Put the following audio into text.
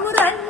我。